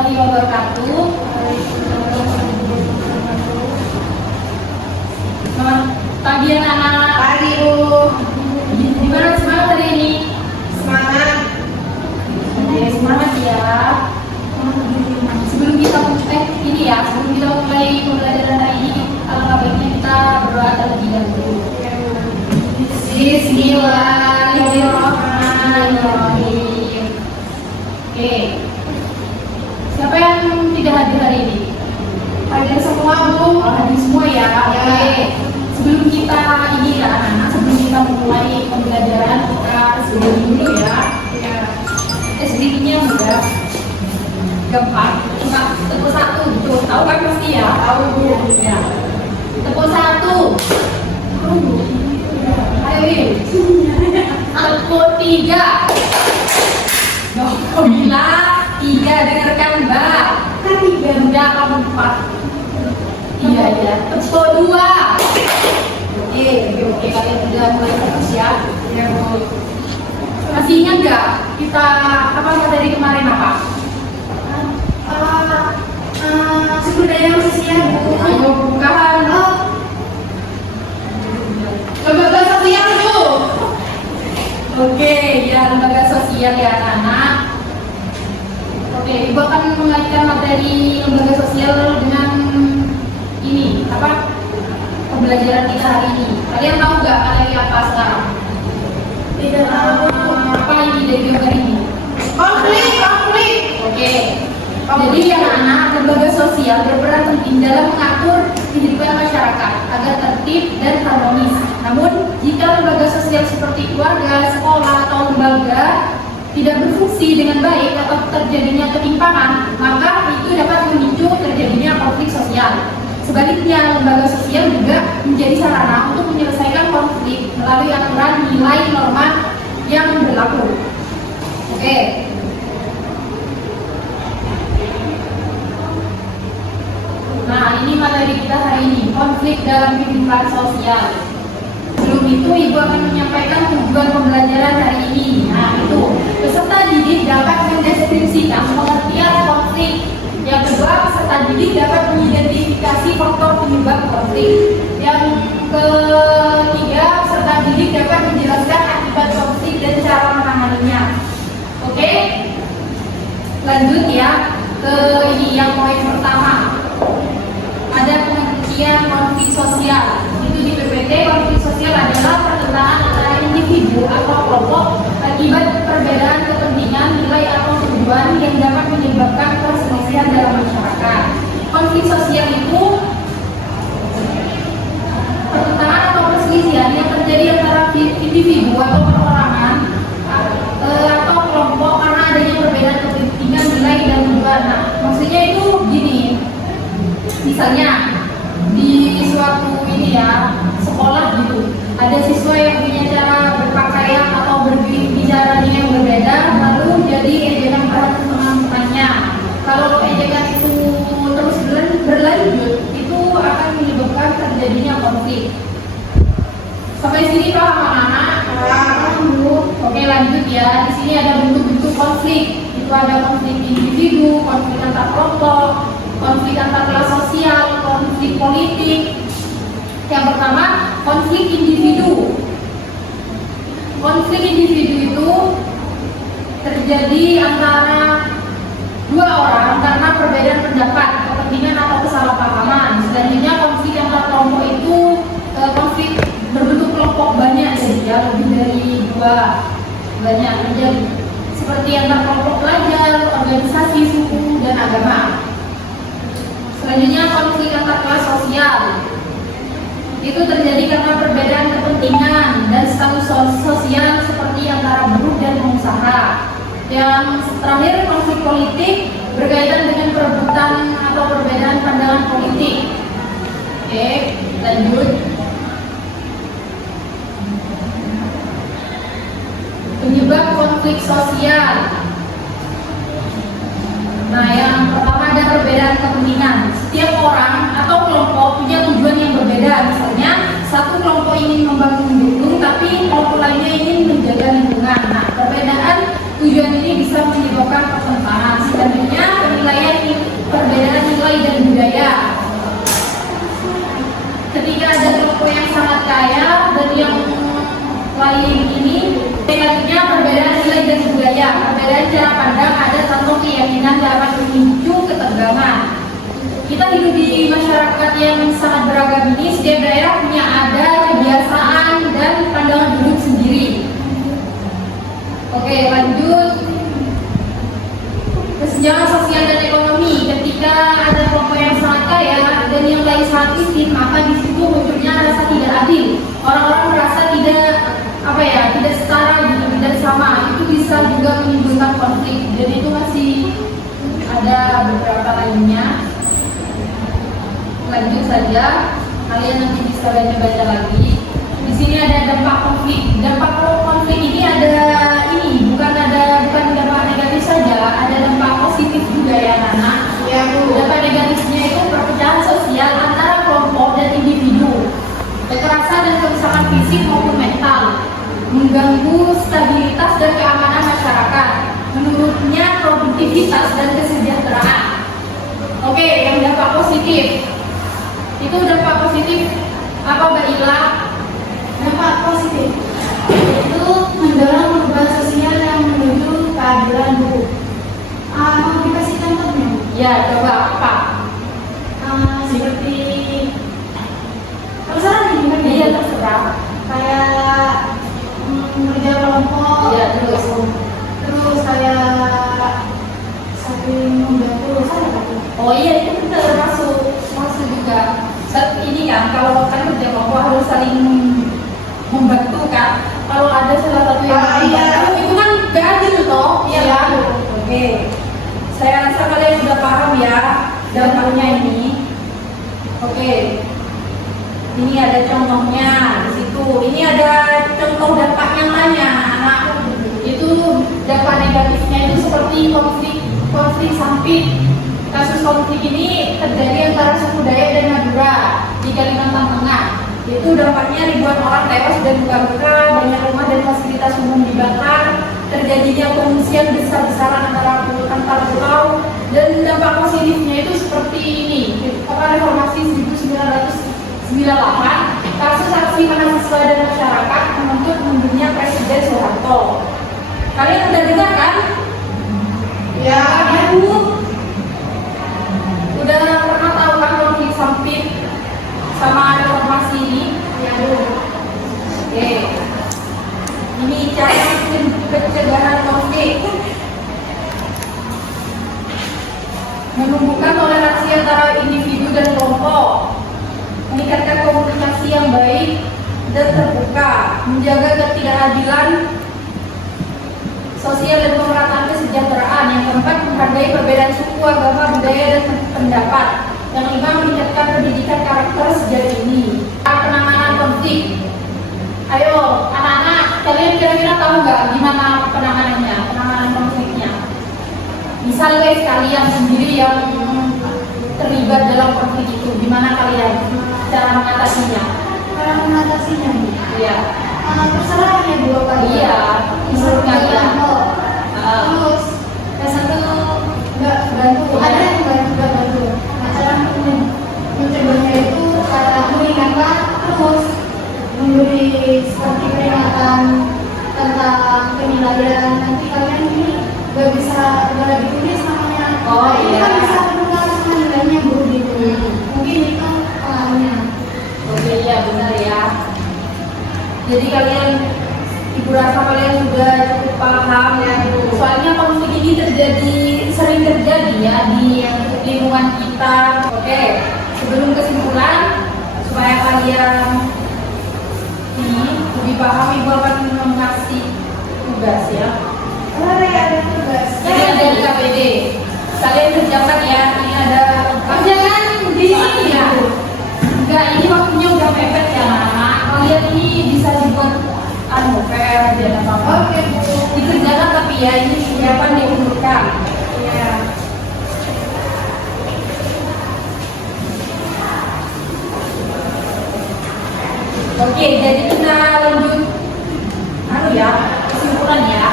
warahmatullahi wabarakatuh. Selamat pagi anak-anak. Pagi Bu. Gimana semangat hari ini? Semangat. Oke, semangat ya. Sebelum kita mulai pembelajaran hari ini, alangkah baiknya kita berdoa terlebih dahulu. Bismillahirrahmanirrahim. Oke. Siapa yang tidak hadir hari ini? Hadir semua Bu. Hadir semua ya. Oke. Sebelum kita sebelum kita mulai pembelajaran, kita sebelum dulu ya. SBD-nya mudah, gampang. Cuma tepuk satu, tuh tahu kan pasti ya? Tahu Bu. Ya. Tepuk satu. Ayo ini. Tepuk tiga. Oh, bila tiga, dengarkan Mbak. Kan tiga. Udah kamu empat. Iya ya. Tepuk dua. Oke, kalian sudah mulai fokus ya. Ya Bu. Masih ingat nggak kita apa materi kemarin apa? Sumber daya manusia Bu. Ayo bukan. Lembaga sosial Bu. Oke, ya lembaga sosial ya anak-anak. Oke, Ibu akan mengaitkan materi lembaga sosial dengan ini apa? Pembelajaran kita hari ini. Kalian tahu nggak materi apa sekarang? Tidak tahu. Apa ini dari gambar ini? Konflik. Oke. Jadi anak-anak, lembaga sosial berperan penting dalam mengatur kehidupan masyarakat agar tertib dan harmonis. Namun, jika lembaga sosial seperti keluarga, sekolah, atau lembaga tidak berfungsi dengan baik atau terjadinya ketimpangan, maka itu dapat memicu terjadinya konflik sosial. Sebaliknya, lembaga sosial juga menjadi sarana untuk menyelesaikan konflik melalui aturan nilai norma yang berlaku. Oke. Nah, ini materi kita hari ini, konflik dalam kehidupan sosial. Sebelum itu, Ibu akan menyampaikan tujuan pembelajaran hari ini. Nah, itu peserta didik dapat mendeskripsikan pengertian konflik. Yang kedua, peserta didik dapat mengidentifikasi faktor penyebab konflik. Yang ketiga, peserta didik dapat menjelaskan akibat konflik dan cara menanganinya. Oke, lanjut ya ke ini yang poin pertama. Ada pengertian konflik sosial. Itu di PPT, konflik sosial adalah pertentangan antara individu atau kelompok akibat perbedaan kepentingan, nilai atau tujuan yang dapat menyebabkan perselisihan dalam masyarakat. Konflik sosial itu pertentangan atau perselisihan yang terjadi antara individu atau perorangan atau kelompok karena adanya perbedaan kepentingan, nilai dan tujuan. Nah, maksudnya itu gini. Misalnya di suatu sekolah gitu, ada siswa yang punya cara berpakaian atau berbicara yang berbeda, lalu jadi ejekan terhadap teman-temannya. Kalau ejekan itu terus berlanjut, itu akan menyebabkan terjadinya konflik. Sampai sini paham anak-anak? Paham Bu. Oke, lanjut ya. Di sini ada bentuk-bentuk konflik. Itu ada konflik individu, konflik antar kelompok, konflik antar kelas sosial, konflik politik. Yang pertama, konflik individu. Konflik individu itu terjadi antara dua orang karena perbedaan pendapat, kepentingan atau kesalahpahaman. Selanjutnya, konflik antar kelompok itu konflik berbentuk kelompok banyak, jadi ya lebih dari dua, banyak terjadi. Seperti antar kelompok pelajar, organisasi, suku, dan agama. Selanjutnya, konflik antar kelas sosial. Itu terjadi karena perbedaan kepentingan dan status sosial seperti antara buruh dan pengusaha. Yang terakhir, konflik politik berkaitan dengan perebutan atau perbedaan pandangan politik. Oke, lanjut. Penyebab konflik sosial. Nah, yang pertama ada perbedaan kepentingan. Setiap orang atau kelompok punya tujuan yang berbeda. Misalnya, satu kelompok ingin membangun gedung, tapi kelompok lainnya ingin menjaga lingkungan. Nah, perbedaan tujuan ini bisa menyebabkan pertentangan. Selanjutnya, penilaian masyarakat yang sangat beragam ini, setiap daerah punya adat, kebiasaan, dan pandangan hidup sendiri. Oke, lanjut. Kesenjangan sosial dan ekonomi. Ketika ada kelompok yang sangat kaya dan yang lain sangat miskin, maka di situ munculnya rasa tidak adil. Orang-orang merasa tidak setara, gitu, tidak sama. Itu bisa juga menimbulkan konflik. Dan itu masih ada beberapa lainnya. Lanjut saja, kalian nanti bisa baca lagi. Di sini ada dampak konflik. Dampak konflik ini bukan dampak negatif saja, ada dampak positif juga ya anak. Ya, Bu. Dampak negatifnya itu perpecahan sosial antara kelompok dan individu, kekerasan dan kerusakan fisik maupun mental, mengganggu stabilitas dan keamanan masyarakat, menurutnya produktivitas dan kesejahteraan. Oke, yang dampak positif. Itu dampak positif apa, Mbak Ila? Dampak positif itu mendorong perubahan sosial yang menuju keadilan, Bu. Mau dikasih contohnya? Ya, coba apa? Seperti terserah nih, gimana? Iya, terserah. Kayak kerja kelompok. Ya, terus kayak saling membantu, salah. oh iya, itu benar, masuk juga. Saat ini kan kalau kan kerja kelompok harus saling membantu kan. Kalau ada salah satu yang membantu, itu kan gak adil toh. Iya kan? Oke. Saya rasa kalian sudah paham ya dampaknya ini. Oke. Ini ada contohnya di situ. Ini ada contoh dampak yang lainnya. Anak itu dampak negatifnya itu seperti konflik sampit. Kasus konflik ini terjadi antara suku Dayak dan Madura di Kalimantan Tengah. Itu dampaknya ribuan orang tewas dan luka-luka, banyak rumah dan fasilitas umum dibakar, terjadinya pengungsian besar-besaran antar pulau, dan dampak positifnya itu seperti ini. Reformasi 1998, kasus aksi mahasiswa dan masyarakat menuntut mundurnya Presiden Soeharto. Kalian udah dengar kan? Ya, Bu. Udah pernah tahu kan konflik sampit sama reformasi ini? ya, Bu. Oke. Ini cara pencegahan konflik. Menumbuhkan toleransi antara individu dan kelompok, meningkatkan komunikasi yang baik dan terbuka, menjaga ketidakadilan sosial dan pemerataan kesejahteraan. Yang keempat, menghargai perbedaan suku, agama, budaya, dan pendapat. Yang kelima, meningkatkan pendidikan karakter sejak dini. Penanganan konflik. Ayo, anak-anak, kalian kira-kira tahu nggak gimana penanganan konfliknya? Misal guys, kalian sendiri yang terlibat dalam konflik itu, gimana kalian cara mengatasinya? Cara mengatasinya, Bu. Iya. Terserah ya, Bu. Iya, menurut kalian. Terus yang satu nggak bantu, ada yang bantu. Cara mencegahnya itu cara mengingatkan, terus memberi seperti peringatan tentang penilaian. Nanti kalian ini nggak ditulis namanya. Oh Ini iya. kan bisa terbuka sama nilainya, Bu, gitu. Mungkin itu pengaruhnya. Oke, ya benar ya. Jadi kalian, ibu rasa kalian sudah cukup paham ya. Soalnya konflik ini sering terjadi ya di lingkungan kita. Oke, sebelum kesimpulan, supaya kalian ini lebih paham, ibu akan mengasih tugas ya. Ada tugas. Ini ada di KPD. Kalian kerjakan ya. Ini ada kerjakan di sini ya. Enggak, ini waktunya udah mepet ya anak. Kalian ini bisa dibuat PR aja apa-apa. Oke, Bu. Dikerjakan tapi ya ini siapan diundurkan. Iya. Oke, jadi kita lanjut kesimpulan ya.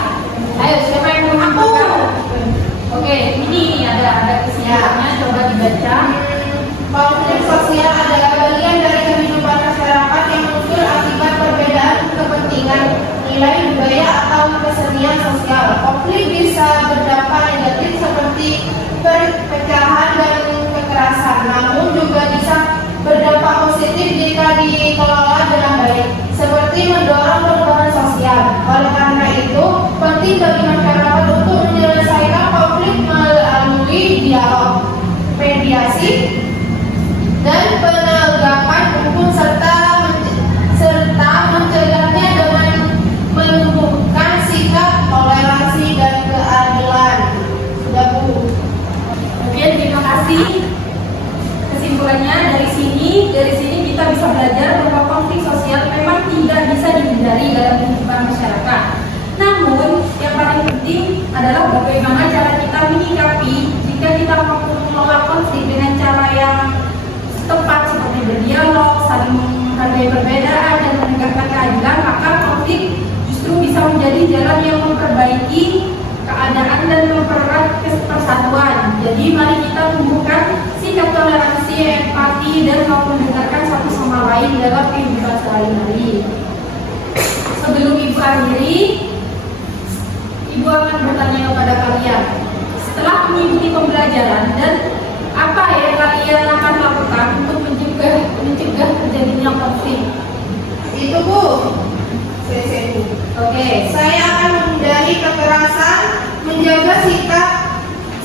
Ayo, siapa yang mau menyampaikan? Oke, ini ada kesimpulannya, coba dibaca. Konflik sosial adalah bagian dari kehidupan masyarakat yang muncul akibat perbedaan kepentingan, nilai budaya atau kesenian sosial. Konflik bisa berdampak negatif seperti perpecahan dan kekerasan, namun juga bisa mediasi, dan penegakan hukum serta mencegahnya dengan menumbuhkan sikap toleransi dan keadilan. Sudah, Bu. Oke, terima kasih. Kesimpulannya dari sini kita bisa belajar bahwa konflik sosial memang tidak bisa dihindari dalam kehidupan masyarakat. Namun, yang paling penting adalah bagaimana cara kita menyikapi jika kita mampu mengelola konflik dengan cara yang tepat seperti berdialog, saling menghargai perbedaan dan menegakkan keadilan, maka konflik justru bisa menjadi jalan yang memperbaiki keadaan dan mempererat persatuan. Jadi mari kita tumbuhkan sikap toleransi, empati, dan mau mendengarkan satu sama lain dalam kehidupan sehari-hari. Sebelum Ibu akhiri, Ibu akan bertanya kepada kalian, setelah mengikuti pembelajaran dan apa yang kalian akan lakukan untuk mencegah terjadinya konflik? Itu, Bu. Saya, Oke. Saya akan menghindari kekerasan, menjaga sikap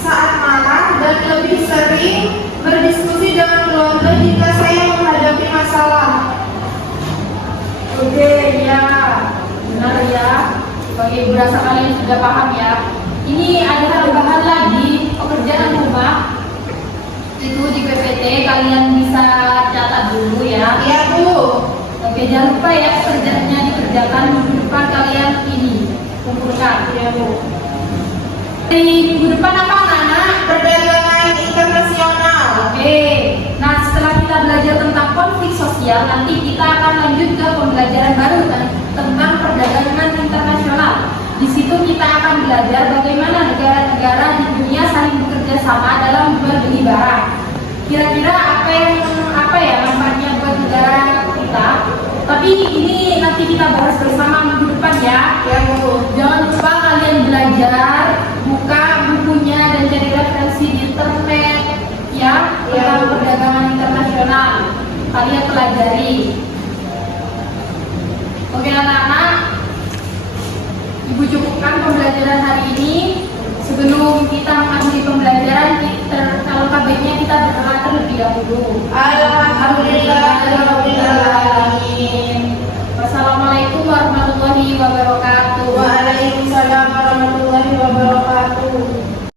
saat marah, dan lebih sering berdiskusi dengan keluarga jika saya menghadapi masalah. Oke, ya, benar ya. Bagi Ibu rasa kalian sudah paham ya. Ini ada tambahan lagi pekerjaan rumah. Itu di PPT kalian bisa catat dulu ya. Iya, Bu. Oke, jangan lupa ya pekerjaannya dikerjakan minggu depan kalian ini kumpulkan. Iya, Bu. Di minggu depan apa anak-anak? Perdagangan internasional. Oke, nah setelah kita belajar tentang konflik sosial, nanti kita akan lanjut ke pembelajaran baru tentang perdagangan internasional. Di situ kita akan belajar bagaimana negara-negara di dunia saling bekerja sama dalam jual beli barang. Kira-kira apa ya manfaatnya buat negara kita? Tapi ini nanti kita bahas bersama minggu depan ya. Ya, Bu. Jangan lupa kalian belajar, buka bukunya dan cari referensi di internet ya tentang perdagangan internasional. Kalian pelajari. Oke anak-anak, Ibu cukupkan pembelajaran hari ini. Sebelum kita mengakhiri pembelajaran, kalau baiknya kita berdoa terlebih dahulu. Alhamdulillah.